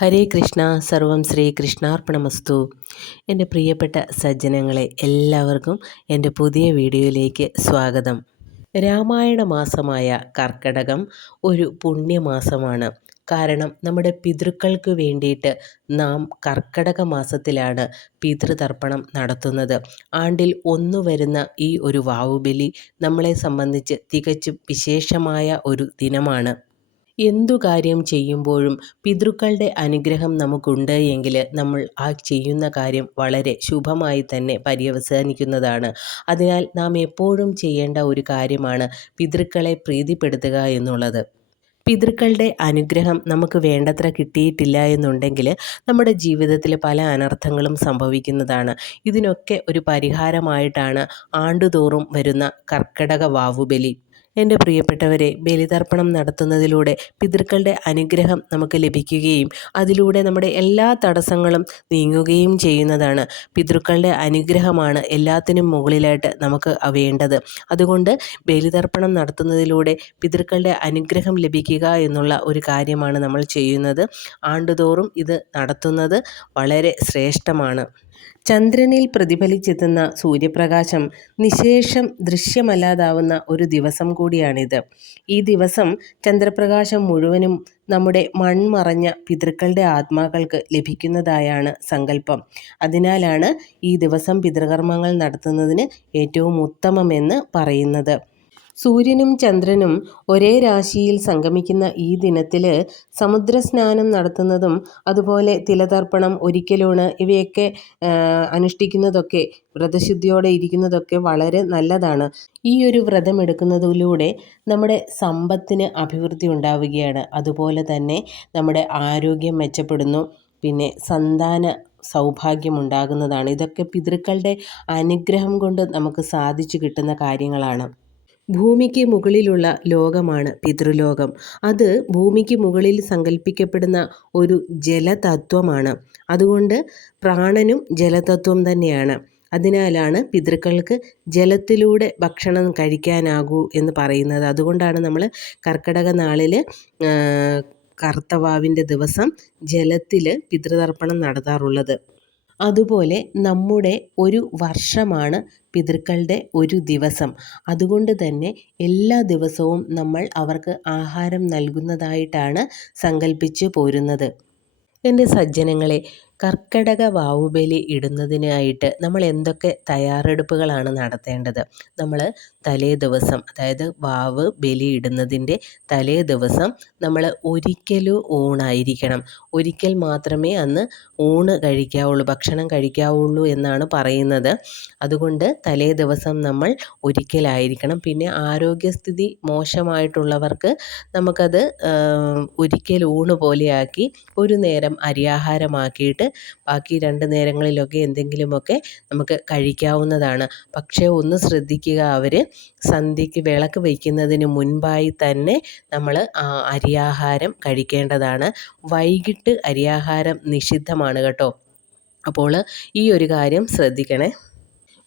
ഹരേ കൃഷ്ണ, സർവം ശ്രീകൃഷ്ണാർപ്പണമസ്തു. എൻ്റെ പ്രിയപ്പെട്ട സജ്ജനങ്ങളെ, എല്ലാവർക്കും എൻ്റെ പുതിയ വീഡിയോയിലേക്ക് സ്വാഗതം. രാമായണ മാസമായ കർക്കടകം ഒരു പുണ്യമാസമാണ്. കാരണം നമ്മുടെ പിതൃക്കൾക്ക് വേണ്ടിയിട്ട് നാം കർക്കടക മാസത്തിലാണ് പിതൃതർപ്പണം നടത്തുന്നത്. ആണ്ടിൽ ഒന്നു വരുന്ന ഈ ഒരു വാവുബലി നമ്മളെ സംബന്ധിച്ച് തികച്ചും വിശേഷമായ ഒരു ദിനമാണ്. എന്തു കാര്യം ചെയ്യുമ്പോഴും പിതൃക്കളുടെ അനുഗ്രഹം നമുക്കുണ്ട് എങ്കിൽ നമ്മൾ ആ ചെയ്യുന്ന കാര്യം വളരെ ശുഭമായി തന്നെ പര്യവസാനിക്കുന്നതാണ്. അതിനാൽ നാം എപ്പോഴും ചെയ്യേണ്ട ഒരു കാര്യമാണ് പിതൃക്കളെ പ്രീതിപ്പെടുത്തുക എന്നുള്ളത്. പിതൃക്കളുടെ അനുഗ്രഹം നമുക്ക് വേണ്ടത്ര കിട്ടിയിട്ടില്ല എന്നുണ്ടെങ്കിൽ നമ്മുടെ ജീവിതത്തിൽ പല അനർത്ഥങ്ങളും സംഭവിക്കുന്നതാണ്. ഇതിനൊക്കെ ഒരു പരിഹാരമായിട്ടാണ് ആണ്ടുതോറും വരുന്ന കർക്കടക വാവുബലി. എൻ്റെ പ്രിയപ്പെട്ടവരെ, ബലിതർപ്പണം നടത്തുന്നതിലൂടെ പിതൃക്കളുടെ അനുഗ്രഹം നമുക്ക് ലഭിക്കുകയും അതിലൂടെ നമ്മുടെ എല്ലാ തടസ്സങ്ങളും നീങ്ങുകയും ചെയ്യുന്നതാണ്. പിതൃക്കളുടെ അനുഗ്രഹമാണ് എല്ലാത്തിനും മുകളിലായിട്ട് നമുക്ക് വേണ്ടത്. അതുകൊണ്ട് ബലിതർപ്പണം നടത്തുന്നതിലൂടെ പിതൃക്കളുടെ അനുഗ്രഹം ലഭിക്കുക എന്നുള്ള ഒരു കാര്യമാണ് നമ്മൾ ചെയ്യുന്നത്. ആണ്ടുതോറും ഇത് നടത്തുന്നത് വളരെ ശ്രേഷ്ഠമാണ്. ചന്ദ്രനിൽ പ്രതിഫലിച്ചെത്തുന്ന സൂര്യപ്രകാശം നിശേഷം ദൃശ്യമല്ലാതാവുന്ന ഒരു ദിവസം കൂടിയാണിത്. ഈ ദിവസം ചന്ദ്രപ്രകാശം മുഴുവനും നമ്മുടെ മൺമറഞ്ഞ പിതൃക്കളുടെ ആത്മാക്കൾക്ക് ലഭിക്കുന്നതായാണ് സങ്കല്പം. അതിനാലാണ് ഈ ദിവസം പിതൃകർമ്മങ്ങൾ നടത്തുന്നതിന് ഏറ്റവും ഉത്തമമെന്ന് പറയുന്നത്. സൂര്യനും ചന്ദ്രനും ഒരേ രാശിയിൽ സംഗമിക്കുന്ന ഈ ദിനത്തിൽ സമുദ്രസ്നാനം നടത്തുന്നതും അതുപോലെ തിലതർപ്പണം, ഒരിക്കലൂണ് ഇവയൊക്കെ അനുഷ്ഠിക്കുന്നതൊക്കെ, വ്രതശുദ്ധിയോടെ ഇരിക്കുന്നതൊക്കെ വളരെ നല്ലതാണ്. ഈ ഒരു വ്രതം എടുക്കുന്നതിലൂടെ നമ്മുടെ സമ്പത്തിന് അഭിവൃദ്ധി ഉണ്ടാവുകയാണ്. അതുപോലെ തന്നെ നമ്മുടെ ആരോഗ്യം മെച്ചപ്പെടുന്നു. പിന്നെ സന്താന സൗഭാഗ്യമുണ്ടാകുന്നതാണ്. ഇതൊക്കെ പിതൃക്കളുടെ അനുഗ്രഹം കൊണ്ട് നമുക്ക് സാധിച്ചു കിട്ടുന്ന കാര്യങ്ങളാണ്. ഭൂമിക്ക് മുകളിലുള്ള ലോകമാണ് പിതൃലോകം. അത് ഭൂമിക്ക് മുകളിൽ സങ്കല്പിക്കപ്പെടുന്ന ഒരു ജലതത്വമാണ്. അതുകൊണ്ട് പ്രാണനും ജലതത്വം തന്നെയാണ്. അതിനാലാണ് പിതൃക്കൾക്ക് ജലത്തിലൂടെ ഭക്ഷണം കഴിക്കാനാകൂ എന്ന് പറയുന്നത്. അതുകൊണ്ടാണ് നമ്മൾ കർക്കിടക നാളിൽ കർത്തവാവിൻ്റെ ദിവസം ജലത്തിൽ പിതൃതർപ്പണം നടത്താറുള്ളത്. അതുപോലെ നമ്മുടെ ഒരു വർഷമാണ് പിതൃക്കളുടെ ഒരു ദിവസം. അതുകൊണ്ട് തന്നെ എല്ലാ ദിവസവും നമ്മൾ അവർക്ക് ആഹാരം നൽകുന്നതായിട്ടാണ് സങ്കല്പിച്ചു പോരുന്നത്. എൻ്റെ സജ്ജനങ്ങളെ, കർക്കടക വാവുബലി ഇടുന്നതിനായിട്ട് നമ്മൾ എന്തൊക്കെ തയ്യാറെടുപ്പുകളാണ് നടത്തേണ്ടത്? നമ്മൾ തലേ ദിവസം, അതായത് വാവ് ബലി ഇടുന്നതിൻ്റെ തലേ ദിവസം നമ്മൾ ഒരിക്കലും ഊണായിരിക്കണം. ഒരിക്കൽ മാത്രമേ അന്ന് ഊണ് കഴിക്കാവുള്ളൂ, ഭക്ഷണം കഴിക്കാവുള്ളൂ എന്നാണ് പറയുന്നത്. അതുകൊണ്ട് തലേ ദിവസം നമ്മൾ ഒരിക്കലായിരിക്കണം. പിന്നെ ആരോഗ്യസ്ഥിതി മോശമായിട്ടുള്ളവർക്ക് നമുക്കത് ഒരിക്കൽ ഊണ് പോലെയാക്കി ഒരു നേരം അരിയാഹാരമാക്കിയിട്ട് ബാക്കി 2 നേരങ്ങളിലൊക്കെ എന്തെങ്കിലുമൊക്കെ നമുക്ക് കഴിക്കാവുന്നതാണ്. പക്ഷേ ഒന്ന് ശ്രദ്ധിക്കുക, സന്ധ്യയ്ക്ക് വിളക്ക് വയ്ക്കുന്നതിന് മുൻപായി തന്നെ നമ്മൾ അരിയാഹാരം കഴിക്കേണ്ടതാണ്. വൈകിട്ട് അരിയാഹാരം നിഷിദ്ധമാണ് കേട്ടോ. അപ്പോൾ ഈ ഒരു കാര്യം ശ്രദ്ധിക്കണേ.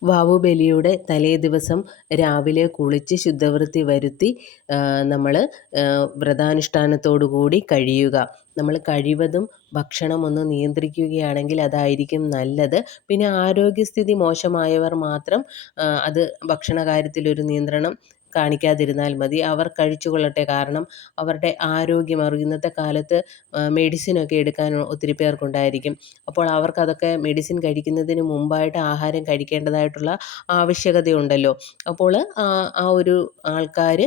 വാവുബലിയുടെ തലേ ദിവസം രാവിലെ കുളിച്ച് ശുദ്ധവൃത്തി വരുത്തി നമ്മൾ വ്രതാനുഷ്ഠാനത്തോടു കൂടി കഴിയുക. നമ്മൾ കഴിവതും ഭക്ഷണമൊന്ന് നിയന്ത്രിക്കുകയാണെങ്കിൽ അതായിരിക്കും നല്ലത്. പിന്നെ ആരോഗ്യസ്ഥിതി മോശമായവർ മാത്രം അത് ഭക്ഷണ കാര്യത്തിലൊരു നിയന്ത്രണം കാണിക്കാതിരുന്നാൽ മതി. അവർ കഴിച്ചുകൊള്ളട്ടെ. കാരണം അവരുടെ ആരോഗ്യം, ഇന്നത്തെ കാലത്ത് മെഡിസിനൊക്കെ എടുക്കാൻ ഒത്തിരി പേർക്കുണ്ടായിരിക്കും. അപ്പോൾ അവർക്കതൊക്കെ മെഡിസിൻ കഴിക്കുന്നതിന് മുമ്പായിട്ട് ആഹാരം കഴിക്കേണ്ടതായിട്ടുള്ള ആവശ്യകതയുണ്ടല്ലോ. അപ്പോൾ ആ ഒരു ആൾക്കാർ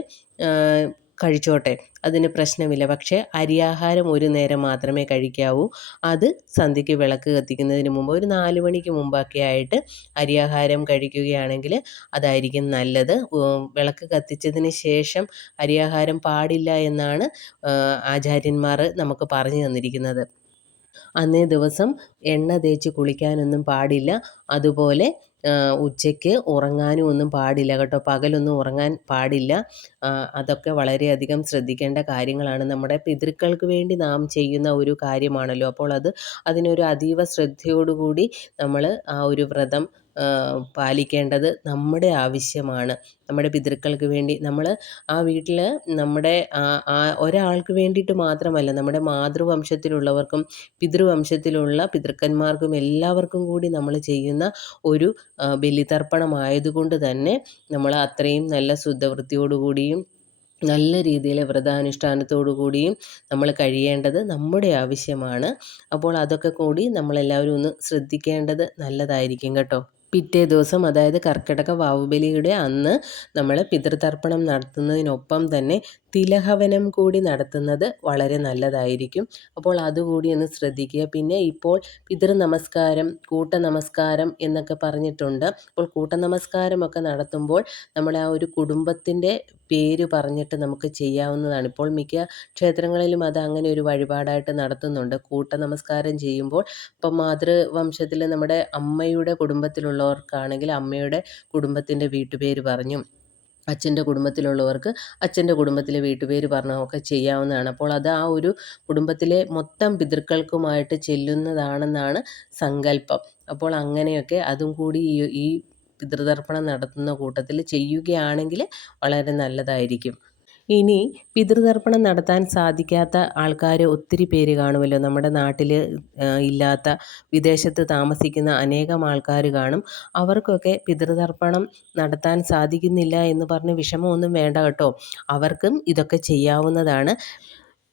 കഴിച്ചോട്ടെ, അതിന് പ്രശ്നമില്ല. പക്ഷേ അരിയാഹാരം ഒരു നേരം മാത്രമേ കഴിക്കാവൂ. അത് സന്ധ്യയ്ക്ക് വിളക്ക് കത്തിക്കുന്നതിന് മുമ്പ് ഒരു 4 മണിക്ക് മുമ്പൊക്കെ ആയിട്ട് അരിയാഹാരം കഴിക്കുകയാണെങ്കിൽ അതായിരിക്കും നല്ലത്. വിളക്ക് കത്തിച്ചതിന് ശേഷം അരിയാഹാരം പാടില്ല എന്നാണ് ആചാര്യന്മാർ നമുക്ക് പറഞ്ഞു തന്നിരിക്കുന്നത്. അന്നേ ദിവസം എണ്ണ തേച്ച് കുളിക്കാനൊന്നും പാടില്ല. അതുപോലെ ഉച്ചയ്ക്ക് ഉറങ്ങാനും ഒന്നും പാടില്ല കേട്ടോ. പകലൊന്നും ഉറങ്ങാൻ പാടില്ല. അതൊക്കെ വളരെയധികം ശ്രദ്ധിക്കേണ്ട കാര്യങ്ങളാണ്. നമ്മുടെ പിതൃക്കൾക്ക് വേണ്ടി നാം ചെയ്യുന്ന ഒരു കാര്യമാണല്ലോ. അപ്പോൾ അതിനൊരു അതീവ ശ്രദ്ധയോടുകൂടി നമ്മൾ ആ ഒരു വ്രതം പാലിക്കേണ്ടത് നമ്മുടെ ആവശ്യമാണ്. നമ്മുടെ പിതൃക്കൾക്ക് വേണ്ടി നമ്മൾ ആ വീട്ടിൽ നമ്മുടെ ഒരാൾക്ക് വേണ്ടിയിട്ട് മാത്രമല്ല, നമ്മുടെ മാതൃവംശത്തിലുള്ളവർക്കും പിതൃവംശത്തിലുള്ള പിതൃക്കന്മാർക്കും എല്ലാവർക്കും കൂടി നമ്മൾ ചെയ്യുന്ന ഒരു ബലിതർപ്പണമായതുകൊണ്ട് തന്നെ നമ്മൾ അത്രയും നല്ല ശുദ്ധവൃത്തിയോടുകൂടിയും നല്ല രീതിയിൽ വ്രതാനുഷ്ഠാനത്തോടു കൂടിയും നമ്മൾ കഴിയേണ്ടത് നമ്മുടെ ആവശ്യമാണ്. അപ്പോൾ അതൊക്കെ കൂടി നമ്മളെല്ലാവരും ഒന്ന് ശ്രദ്ധിക്കേണ്ടത് നല്ലതായിരിക്കും കേട്ടോ. പിറ്റേ ദിവസം, അതായത് കർക്കിടക വാവുബലിയുടെ അന്ന് നമ്മൾ പിതൃതർപ്പണം നടത്തുന്നതിനൊപ്പം തന്നെ തിലഹവനം കൂടി നടത്തുന്നത് വളരെ നല്ലതായിരിക്കും. അപ്പോൾ അതുകൂടി ഒന്ന് ശ്രദ്ധിക്കുക. പിന്നെ ഇപ്പോൾ പിതൃനമസ്കാരം, കൂട്ടനമസ്കാരം എന്നൊക്കെ പറഞ്ഞിട്ടുണ്ട്. അപ്പോൾ കൂട്ടനമസ്കാരമൊക്കെ നടത്തുമ്പോൾ നമ്മുടെ ആ ഒരു കുടുംബത്തിൻ്റെ പേര് പറഞ്ഞിട്ട് നമുക്ക് ചെയ്യാവുന്നതാണ്. ഇപ്പോൾ മിക്ക ക്ഷേത്രങ്ങളിലും അത് അങ്ങനെ ഒരു വഴിപാടായിട്ട് നടത്തുന്നുണ്ട്. കൂട്ടനമസ്കാരം ചെയ്യുമ്പോൾ ഇപ്പം മാതൃവംശത്തിൽ നമ്മുടെ അമ്മയുടെ കുടുംബത്തിലുള്ളവർക്കാണെങ്കിൽ അമ്മയുടെ കുടുംബത്തിൻ്റെ വീട്ടുപേര് പറഞ്ഞും, അച്ഛൻ്റെ കുടുംബത്തിലുള്ളവർക്ക് അച്ഛൻ്റെ കുടുംബത്തിലെ വീട്ടുപേര് പറഞ്ഞൊക്കെ ചെയ്യാവുന്നതാണ്. അപ്പോൾ അത് ആ ഒരു കുടുംബത്തിലെ മൊത്തം പിതൃക്കൾക്കുമായിട്ട് ചെല്ലുന്നതാണെന്നാണ് സങ്കല്പം. അപ്പോൾ അങ്ങനെയൊക്കെ അതും കൂടി ഈ പിതൃതർപ്പണം നടത്തുന്ന കൂട്ടത്തിൽ ചെയ്യുകയാണെങ്കിൽ വളരെ നല്ലതായിരിക്കും. ഇനി പിതൃതർപ്പണം നടത്താൻ സാധിക്കാത്ത ആൾക്കാർ ഒത്തിരി പേര് കാണുമല്ലോ. നമ്മുടെ നാട്ടിൽ ഇല്ലാത്ത, വിദേശത്ത് താമസിക്കുന്ന അനേകം ആൾക്കാർ കാണും. അവർക്കൊക്കെ പിതൃതർപ്പണം നടത്താൻ സാധിക്കുന്നില്ല എന്ന് പറഞ്ഞ് വിഷമമൊന്നും വേണ്ട കേട്ടോ. അവർക്കും ഇതൊക്കെ ചെയ്യാവുന്നതാണ്.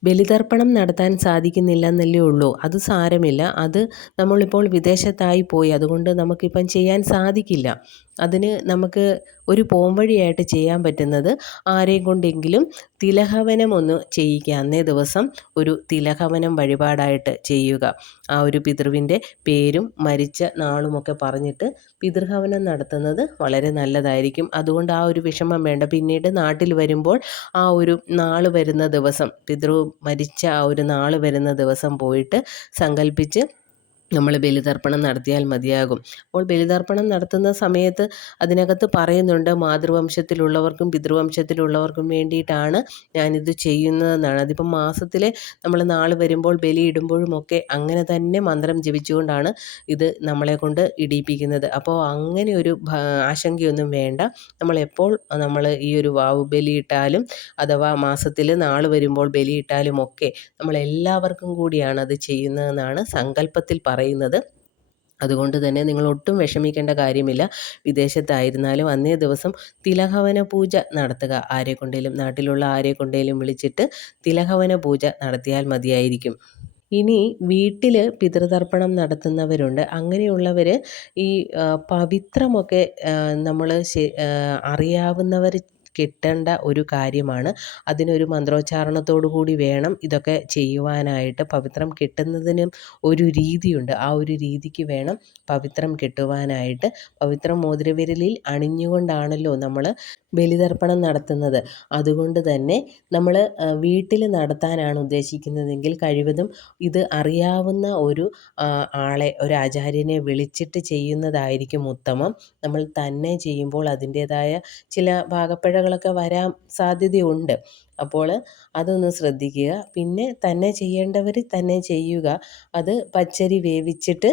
ബലിതർപ്പണം നടത്താൻ സാധിക്കുന്നില്ലെന്നല്ലേ ഉള്ളൂ, അത് സാരമില്ല. അത് നമ്മളിപ്പോൾ വിദേശത്തായി പോയി, അതുകൊണ്ട് നമുക്കിപ്പം ചെയ്യാൻ സാധിക്കില്ല. അതിന് നമുക്ക് ഒരു പോംവഴിയായിട്ട് ചെയ്യാൻ പറ്റുന്നത് ആരെയും കൊണ്ടെങ്കിലും തിലഹവനം ഒന്ന് ചെയ്യിക്കുക. അന്നേ ദിവസം ഒരു തിലഹവനം വഴിപാടായിട്ട് ചെയ്യുക. ആ ഒരു പിതൃവിൻ്റെ പേരും മരിച്ച നാളുമൊക്കെ പറഞ്ഞിട്ട് പിതൃഹവനം നടത്തുന്നത് വളരെ നല്ലതായിരിക്കും. അതുകൊണ്ട് ആ ഒരു വിഷമം വേണ്ട. പിന്നീട് നാട്ടിൽ വരുമ്പോൾ ആ ഒരു നാൾ വരുന്ന ദിവസം, പിതൃ മരിച്ച ആ ഒരു നാൾ വരുന്ന ദിവസം പോയിട്ട് സങ്കല്പിച്ച് നമ്മൾ ബലിതർപ്പണം നടത്തിയാൽ മതിയാകും. അപ്പോൾ ബലിതർപ്പണം നടത്തുന്ന സമയത്ത് അതിനകത്ത് പറയുന്നുണ്ട്, മാതൃവംശത്തിലുള്ളവർക്കും പിതൃവംശത്തിലുള്ളവർക്കും വേണ്ടിയിട്ടാണ് ഞാനിത് ചെയ്യുന്നതെന്നാണ്. അതിപ്പം മാസത്തിൽ നമ്മൾ നാൾ വരുമ്പോൾ ബലിയിടുമ്പോഴുമൊക്കെ അങ്ങനെ തന്നെ മന്ത്രം ജപിച്ചുകൊണ്ടാണ് ഇത് നമ്മളെ കൊണ്ട് ഇടിയിപ്പിക്കുന്നത്. അപ്പോൾ അങ്ങനെ ഒരു ആശങ്കയൊന്നും വേണ്ട. നമ്മളെപ്പോൾ നമ്മൾ ഈ ഒരു വാവ് ബലിയിട്ടാലും അഥവാ മാസത്തിൽ നാൾ വരുമ്പോൾ ബലിയിട്ടാലുമൊക്കെ നമ്മളെല്ലാവർക്കും കൂടിയാണ് അത് ചെയ്യുന്നതെന്നാണ് സങ്കല്പത്തിൽ പറയുന്നത്. അതുകൊണ്ട് തന്നെ നിങ്ങൾ ഒട്ടും വിഷമിക്കേണ്ട കാര്യമില്ല. വിദേശത്തായിരുന്നാലും അന്നേ ദിവസം തിലഹവന പൂജ നടത്തുക. ആരെക്കൊണ്ടേലും, നാട്ടിലുള്ള ആരെക്കൊണ്ടേലും വിളിച്ചിട്ട് തിലഹവന പൂജ നടത്തിയാൽ മതിയായിരിക്കും. ഇനി വീട്ടിൽ പിതൃതർപ്പണം നടത്തുന്നവരുണ്ട്. അങ്ങനെയുള്ളവർ ഈ പവിത്രമൊക്കെ നമ്മൾ അറിയാവുന്നവർ കിട്ടേണ്ട ഒരു കാര്യമാണ്. അതിനൊരു മന്ത്രോച്ചാരണത്തോടു കൂടി വേണം ഇതൊക്കെ ചെയ്യുവാനായിട്ട്. പവിത്രം കിട്ടുന്നതിനും ഒരു രീതിയുണ്ട്. ആ ഒരു രീതിക്ക് വേണം പവിത്രം കിട്ടുവാനായിട്ട്. പവിത്രം മോതിരവിരലിൽ അണിഞ്ഞുകൊണ്ടാണല്ലോ നമ്മൾ ബലിതർപ്പണം നടത്തുന്നത്. അതുകൊണ്ട് തന്നെ നമ്മൾ വീട്ടിൽ നടത്താനാണ് ഉദ്ദേശിക്കുന്നതെങ്കിൽ കഴിവതും ഇത് അറിയാവുന്ന ഒരു ആളെ, ഒരു ആചാര്യനെ വിളിച്ചിട്ട് ചെയ്യുന്നതായിരിക്കും ഉത്തമം. നമ്മൾ തന്നെ ചെയ്യുമ്പോൾ അതിൻ്റേതായ ചില പാകപ്പിഴകളൊക്കെ വരാൻ സാധ്യതയുണ്ട്. അപ്പോൾ അതൊന്ന് ശ്രദ്ധിക്കുക. പിന്നെ തന്നെ ചെയ്യേണ്ടവർ തന്നെ ചെയ്യുക. അത് പച്ചരി വേവിച്ചിട്ട്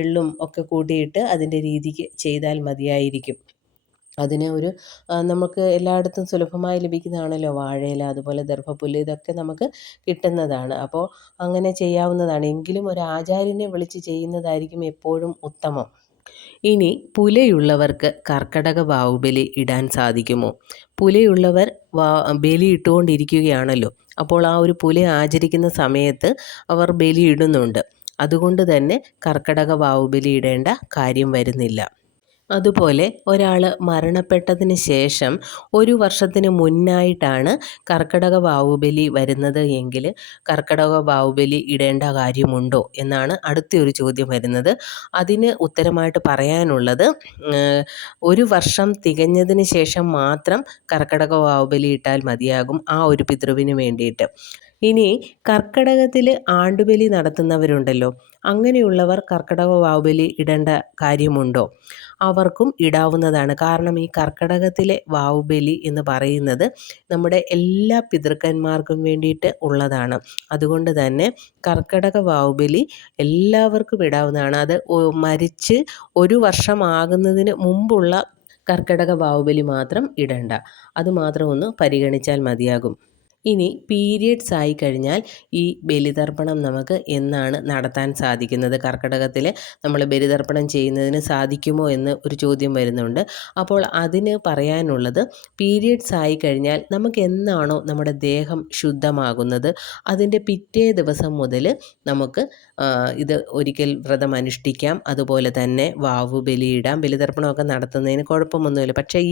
എള്ളും ഒക്കെ കൂട്ടിയിട്ട് അതിൻ്റെ രീതിക്ക് ചെയ്താൽ മതിയായിരിക്കും. അതിന് ഒരു നമുക്ക് എല്ലായിടത്തും സുലഭമായി ലഭിക്കുന്നതാണല്ലോ വാഴയില, അതുപോലെ ദർഭപ്പുല്ല്, ഇതൊക്കെ നമുക്ക് കിട്ടുന്നതാണ്. അപ്പോൾ അങ്ങനെ ചെയ്യാവുന്നതാണ്. എങ്കിലും ഒരു ആചാര്യനെ വിളിച്ച് ചെയ്യുന്നതായിരിക്കും എപ്പോഴും ഉത്തമം. ഇനി പുലയുള്ളവർക്ക് കർക്കടക വാവുബലി ഇടാൻ സാധിക്കുമോ? പുലയുള്ളവർ ബലി ഇട്ടുകൊണ്ടിരിക്കുകയാണല്ലോ. അപ്പോൾ ആ ഒരു പുല ആചരിക്കുന്ന സമയത്ത് അവർ ബലി ഇടുന്നുണ്ട്. അതുകൊണ്ട് തന്നെ കർക്കടക വാവുബലി ഇടേണ്ട കാര്യം വരുന്നില്ല. അതുപോലെ ഒരാൾ മരണപ്പെട്ടതിന് ശേഷം 1 വർഷത്തിന് മുന്നായിട്ടാണ് കർക്കടക വാവുബലി വരുന്നത് എങ്കിൽ കർക്കടക വാവുബലി ഇടേണ്ട കാര്യമുണ്ടോ എന്നാണ് അടുത്തൊരു ചോദ്യം വരുന്നത്. അതിന് ഉത്തരമായിട്ട് പറയാനുള്ളത്, 1 വർഷം തികഞ്ഞതിന് ശേഷം മാത്രം കർക്കടക വാവുബലി ഇട്ടാൽ മതിയാകും ആ ഒരു പിതൃവിന് വേണ്ടിയിട്ട്. ഇനി കർക്കിടകത്തിൽ ആണ്ടുബലി നടത്തുന്നവരുണ്ടല്ലോ, അങ്ങനെയുള്ളവർ കർക്കിടക വാവുബലി ഇടേണ്ട കാര്യമുണ്ടോ? അവർക്കും ഇടാവുന്നതാണ്. കാരണം ഈ കർക്കിടകത്തിലെ വാവുബലി എന്ന് പറയുന്നത് നമ്മുടെ എല്ലാ പിതൃക്കന്മാർക്കും വേണ്ടിയിട്ട് ഉള്ളതാണ്. അതുകൊണ്ട് തന്നെ കർക്കിടക വാവുബലി എല്ലാവർക്കും ഇടാവുന്നതാണ്. അത് മരിച്ച് 1 വർഷമാകുന്നതിന് മുമ്പുള്ള കർക്കിടക വാവുബലി മാത്രം ഇടണ്ട. അതുമാത്രം ഒന്ന് പരിഗണിച്ചാൽ മതിയാകും. ഇനി പീരിയഡ്സ് ആയി കഴിഞ്ഞാൽ ഈ ബലിതർപ്പണം നമുക്ക് എന്നാണ് നടത്താൻ സാധിക്കുന്നത്? കർക്കിടകത്തിൽ നമ്മൾ ബലിതർപ്പണം ചെയ്യുന്നതിന് സാധിക്കുമോ എന്ന് ഒരു ചോദ്യം വരുന്നുണ്ട്. അപ്പോൾ അതിന് പറയാനുള്ളത്, പീരിയഡ്സ് ആയി കഴിഞ്ഞാൽ നമുക്ക് എന്നാണോ നമ്മുടെ ദേഹം ശുദ്ധമാകുന്നത് അതിൻ്റെ പിറ്റേ ദിവസം മുതൽ നമുക്ക് ഇത് ഒരിക്കൽ വ്രതം അനുഷ്ഠിക്കാം. അതുപോലെ തന്നെ വാവു ബലിയിടാം. ബലിതർപ്പണമൊക്കെ നടത്തുന്നതിന് കുഴപ്പമൊന്നുമില്ല. പക്ഷേ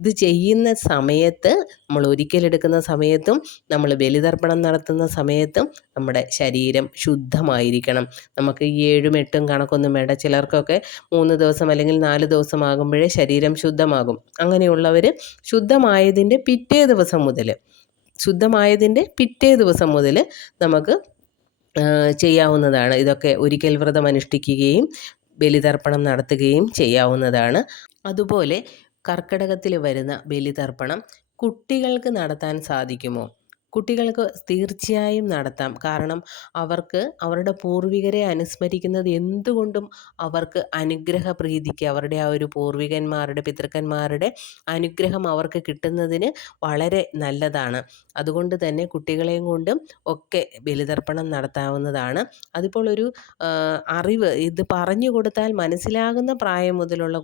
ഇത് ചെയ്യുന്ന സമയത്ത്, നമ്മൾ ഒരിക്കലെടുക്കുന്ന സമയത്തും നമ്മൾ ബലിതർപ്പണം നടത്തുന്ന സമയത്തും നമ്മുടെ ശരീരം ശുദ്ധമായിരിക്കണം. നമുക്ക് ഈ 7ഉം 8ഉം കണക്കൊന്നും വേണ്ട. ചിലർക്കൊക്കെ 3 ദിവസം അല്ലെങ്കിൽ 4 ദിവസമാകുമ്പോഴേ ശരീരം ശുദ്ധമാകും. അങ്ങനെയുള്ളവർ ശുദ്ധമായതിൻ്റെ പിറ്റേ ദിവസം മുതൽ നമുക്ക് ചെയ്യാവുന്നതാണ്. ഇതൊക്കെ ഒരിക്കൽ വ്രതം അനുഷ്ഠിക്കുകയും ബലിതർപ്പണം നടത്തുകയും ചെയ്യാവുന്നതാണ്. അതുപോലെ കർക്കിടകത്തിൽ വരുന്ന ബലിതർപ്പണം കുട്ടികൾക്ക് നടത്താൻ സാധിക്കുമോ? കുട്ടികൾക്ക് തീർച്ചയായും നടത്താം. കാരണം അവർക്ക് അവരുടെ പൂർവികരെ അനുസ്മരിക്കുന്നത് എന്തുകൊണ്ടും അവർക്ക് അനുഗ്രഹപ്രീതിക്ക്, അവരുടെ ആ ഒരു പൂർവികന്മാരുടെ, പിതൃക്കന്മാരുടെ അനുഗ്രഹം അവർക്ക് കിട്ടുന്നതിന് വളരെ നല്ലതാണ്. അതുകൊണ്ട് തന്നെ കുട്ടികളെയും കൊണ്ടും ഒക്കെ ബലിതർപ്പണം നടത്താവുന്നതാണ്. അതിപ്പോൾ ഒരു അറിവ്, ഇത് പറഞ്ഞു കൊടുത്താൽ മനസ്സിലാകുന്ന പ്രായം മുതലുള്ള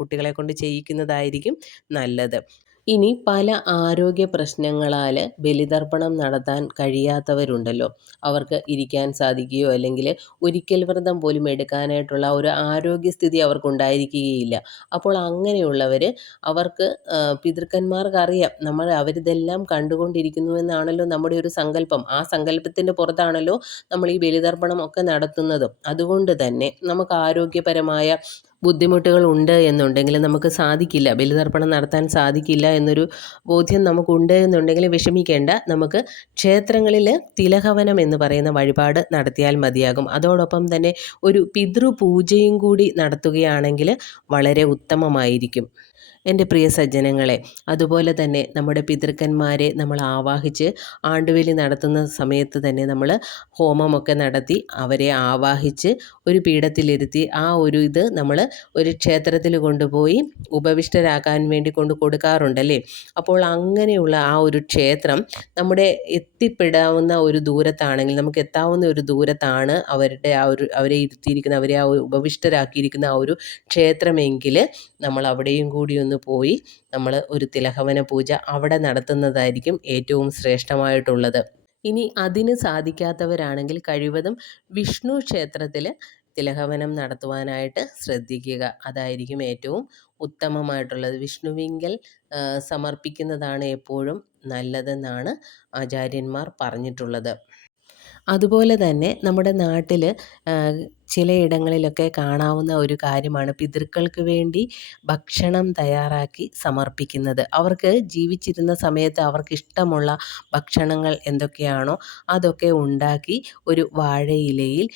കുട്ടികളെ കൊണ്ട് ചെയ്യിക്കുന്നതായിരിക്കും നല്ലത്. ഇനി പല ആരോഗ്യ പ്രശ്നങ്ങളാൽ ബലിതർപ്പണം നടത്താൻ കഴിയാത്തവരുണ്ടല്ലോ. അവർക്ക് ഇരിക്കാൻ സാധിക്കുകയോ അല്ലെങ്കിൽ ഒരിക്കൽ വ്രതം പോലും എടുക്കാനായിട്ടുള്ള ഒരു ആരോഗ്യസ്ഥിതി അവർക്കുണ്ടായിരിക്കുകയില്ല. അപ്പോൾ അങ്ങനെയുള്ളവർ, അവർക്ക് പിതൃക്കന്മാർക്കറിയാം അവരിതെല്ലാം കണ്ടുകൊണ്ടിരിക്കുന്നുവെന്നാണല്ലോ നമ്മുടെ ഒരു സങ്കല്പം. ആ സങ്കല്പത്തിൻ്റെ പുറത്താണല്ലോ നമ്മൾ ഈ ബലിതർപ്പണം ഒക്കെ നടത്തുന്നതും. അതുകൊണ്ട് തന്നെ നമുക്ക് ആരോഗ്യപരമായ ബുദ്ധിമുട്ടുകൾ ഉണ്ട് എന്നുണ്ടെങ്കിൽ നമുക്ക് സാധിക്കില്ല, ബലിതർപ്പണം നടത്താൻ സാധിക്കില്ല എന്നൊരു ബോധ്യം നമുക്കുണ്ട് എന്നുണ്ടെങ്കിൽ വിഷമിക്കേണ്ട. നമുക്ക് ക്ഷേത്രങ്ങളിൽ തിലഹവനം എന്ന് പറയുന്ന വഴിപാട് നടത്തിയാൽ മതിയാകും. അതോടൊപ്പം തന്നെ ഒരു പിതൃപൂജയും കൂടി നടത്തുകയാണെങ്കിൽ വളരെ ഉത്തമമായിരിക്കും. എൻ്റെ പ്രിയ സജ്ജനങ്ങളെ, അതുപോലെ തന്നെ നമ്മുടെ പിതൃക്കന്മാരെ നമ്മൾ ആവാഹിച്ച് ആണ്ടുബലി നടത്തുന്ന സമയത്ത് തന്നെ നമ്മൾ ഹോമമൊക്കെ നടത്തി അവരെ ആവാഹിച്ച് ഒരു പീഠത്തിലിരുത്തി ആ ഒരു ഇത് നമ്മൾ ഒരു ക്ഷേത്രത്തിൽ കൊണ്ടുപോയി ഉപവിഷ്ടരാക്കാൻ വേണ്ടി കൊടുക്കാറുണ്ടല്ലേ. അപ്പോൾ അങ്ങനെയുള്ള ആ ഒരു ക്ഷേത്രം നമ്മുടെ എത്തിപ്പെടാവുന്ന ഒരു ദൂരത്താണെങ്കിൽ, നമുക്ക് എത്താവുന്ന ഒരു ദൂരത്താണ് അവരെ ഇരുത്തിയിരിക്കുന്ന, അവരെ ആ ഉപവിഷ്ടരാക്കിയിരിക്കുന്ന ആ ഒരു ക്ഷേത്രമെങ്കിൽ നമ്മൾ അവിടെയും കൂടി ഒന്ന് പോയി നമ്മൾ ഒരു തിലഹവന പൂജ അവിടെ നടത്തുന്നതായിരിക്കും ഏറ്റവും ശ്രേഷ്ഠമായിട്ടുള്ളത്. ഇനി അതിന് സാധിക്കാത്തവരാണെങ്കിൽ കഴിവതും വിഷ്ണു ക്ഷേത്രത്തിൽ തിലഹവനം നടത്തുവാനായിട്ട് ശ്രദ്ധിക്കുക. അതായിരിക്കും ഏറ്റവും ഉത്തമമായിട്ടുള്ളത്. വിഷ്ണുവിങ്കൽ സമർപ്പിക്കുന്നതാണ് എപ്പോഴും നല്ലതെന്നാണ് ആചാര്യന്മാർ പറഞ്ഞിട്ടുള്ളത്. അതുപോലെ തന്നെ നമ്മുടെ നാട്ടിൽ ചിലയിടങ്ങളിലൊക്കെ കാണാവുന്ന ഒരു കാര്യമാണ് പിതൃക്കൾക്ക് വേണ്ടി ഭക്ഷണം തയ്യാറാക്കി സമർപ്പിക്കുന്നത്. അവർക്ക് ജീവിച്ചിരുന്ന സമയത്ത് അവർക്കിഷ്ടമുള്ള ഭക്ഷണങ്ങൾ എന്തൊക്കെയാണോ അതൊക്കെ ഉണ്ടാക്കി ഒരു വാഴയിലയിൽ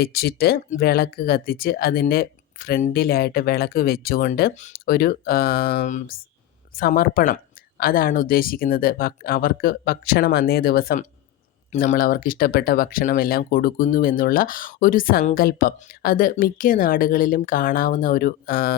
വെച്ചിട്ട് വിളക്ക് കത്തിച്ച് അതിൻ്റെ ഫ്രണ്ടിലായിട്ട് വിളക്ക് വെച്ചുകൊണ്ട് ഒരു സമർപ്പണം, അതാണ് ഉദ്ദേശിക്കുന്നത്. അവർക്ക് ഭക്ഷണം അന്നേ ദിവസം നമ്മൾ അവർക്ക് ഇഷ്ടപ്പെട്ട ഭക്ഷണമെല്ലാം കൊടുക്കുന്നുവെന്നുള്ള ഒരു സങ്കല്പം, അത് മിക്ക നാടുകളിലും കാണാവുന്ന ഒരു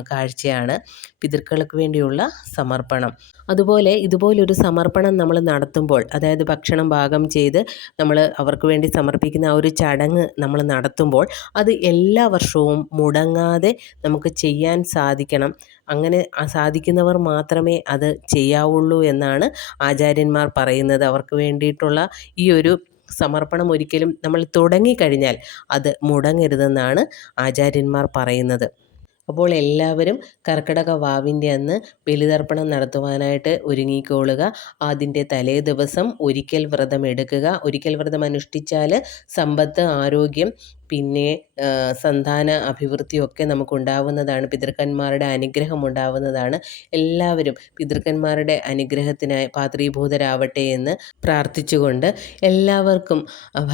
കാഴ്ചയാണ് പിതൃക്കൾക്ക് വേണ്ടിയുള്ള സമർപ്പണം. അതുപോലെ ഇതുപോലൊരു സമർപ്പണം നമ്മൾ നടത്തുമ്പോൾ, അതായത് ഭക്ഷണം പാകം ചെയ്ത് നമ്മൾ അവർക്ക് വേണ്ടി സമർപ്പിക്കുന്ന ആ ഒരു ചടങ്ങ് നമ്മൾ നടത്തുമ്പോൾ അത് എല്ലാ വർഷവും മുടങ്ങാതെ നമുക്ക് ചെയ്യാൻ സാധിക്കണം. അങ്ങനെ സാധിക്കുന്നവർ മാത്രമേ അത് ചെയ്യാവുള്ളൂ എന്നാണ് ആചാര്യന്മാർ പറയുന്നത്. അവർക്ക് വേണ്ടിയിട്ടുള്ള ഈ ഒരു സമർപ്പണം ഒരിക്കലും നമ്മൾ തുടങ്ങിക്കഴിഞ്ഞാൽ അത് മുടങ്ങരുതെന്നാണ് ആചാര്യന്മാർ പറയുന്നത്. അപ്പോൾ എല്ലാവരും കർക്കിടക വാവിൻ്റെ അന്ന് ബലിതർപ്പണം നടത്തുവാനായിട്ട് ഒരുങ്ങിക്കൊള്ളുക. അതിൻ്റെ തലേ ദിവസം ഒരിക്കൽ വ്രതം എടുക്കുക. ഒരിക്കൽ വ്രതം അനുഷ്ഠിച്ചാൽ സമ്പത്ത്, ആരോഗ്യം, പിന്നെ സന്താന അഭിവൃദ്ധിയൊക്കെ നമുക്കുണ്ടാവുന്നതാണ്. പിതൃക്കന്മാരുടെ അനുഗ്രഹം ഉണ്ടാവുന്നതാണ്. എല്ലാവരും പിതൃക്കന്മാരുടെ അനുഗ്രഹത്തിനായി പാത്രീഭൂതരാവട്ടെ എന്ന് പ്രാർത്ഥിച്ചുകൊണ്ട് എല്ലാവർക്കും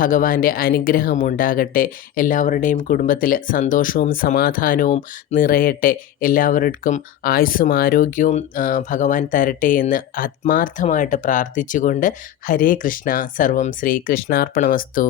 ഭഗവാന്റെ അനുഗ്രഹം ഉണ്ടാകട്ടെ. എല്ലാവരുടെയും കുടുംബത്തിൽ സന്തോഷവും സമാധാനവും നിറയട്ടെ. എല്ലാവർക്കും ആയുസ്സും ആരോഗ്യവും ഭഗവാൻ തരട്ടെ എന്ന് ആത്മാർത്ഥമായിട്ട് പ്രാർത്ഥിച്ചുകൊണ്ട് ഹരേ കൃഷ്ണ. സർവം ശ്രീ കൃഷ്ണാർപ്പണമസ്തു.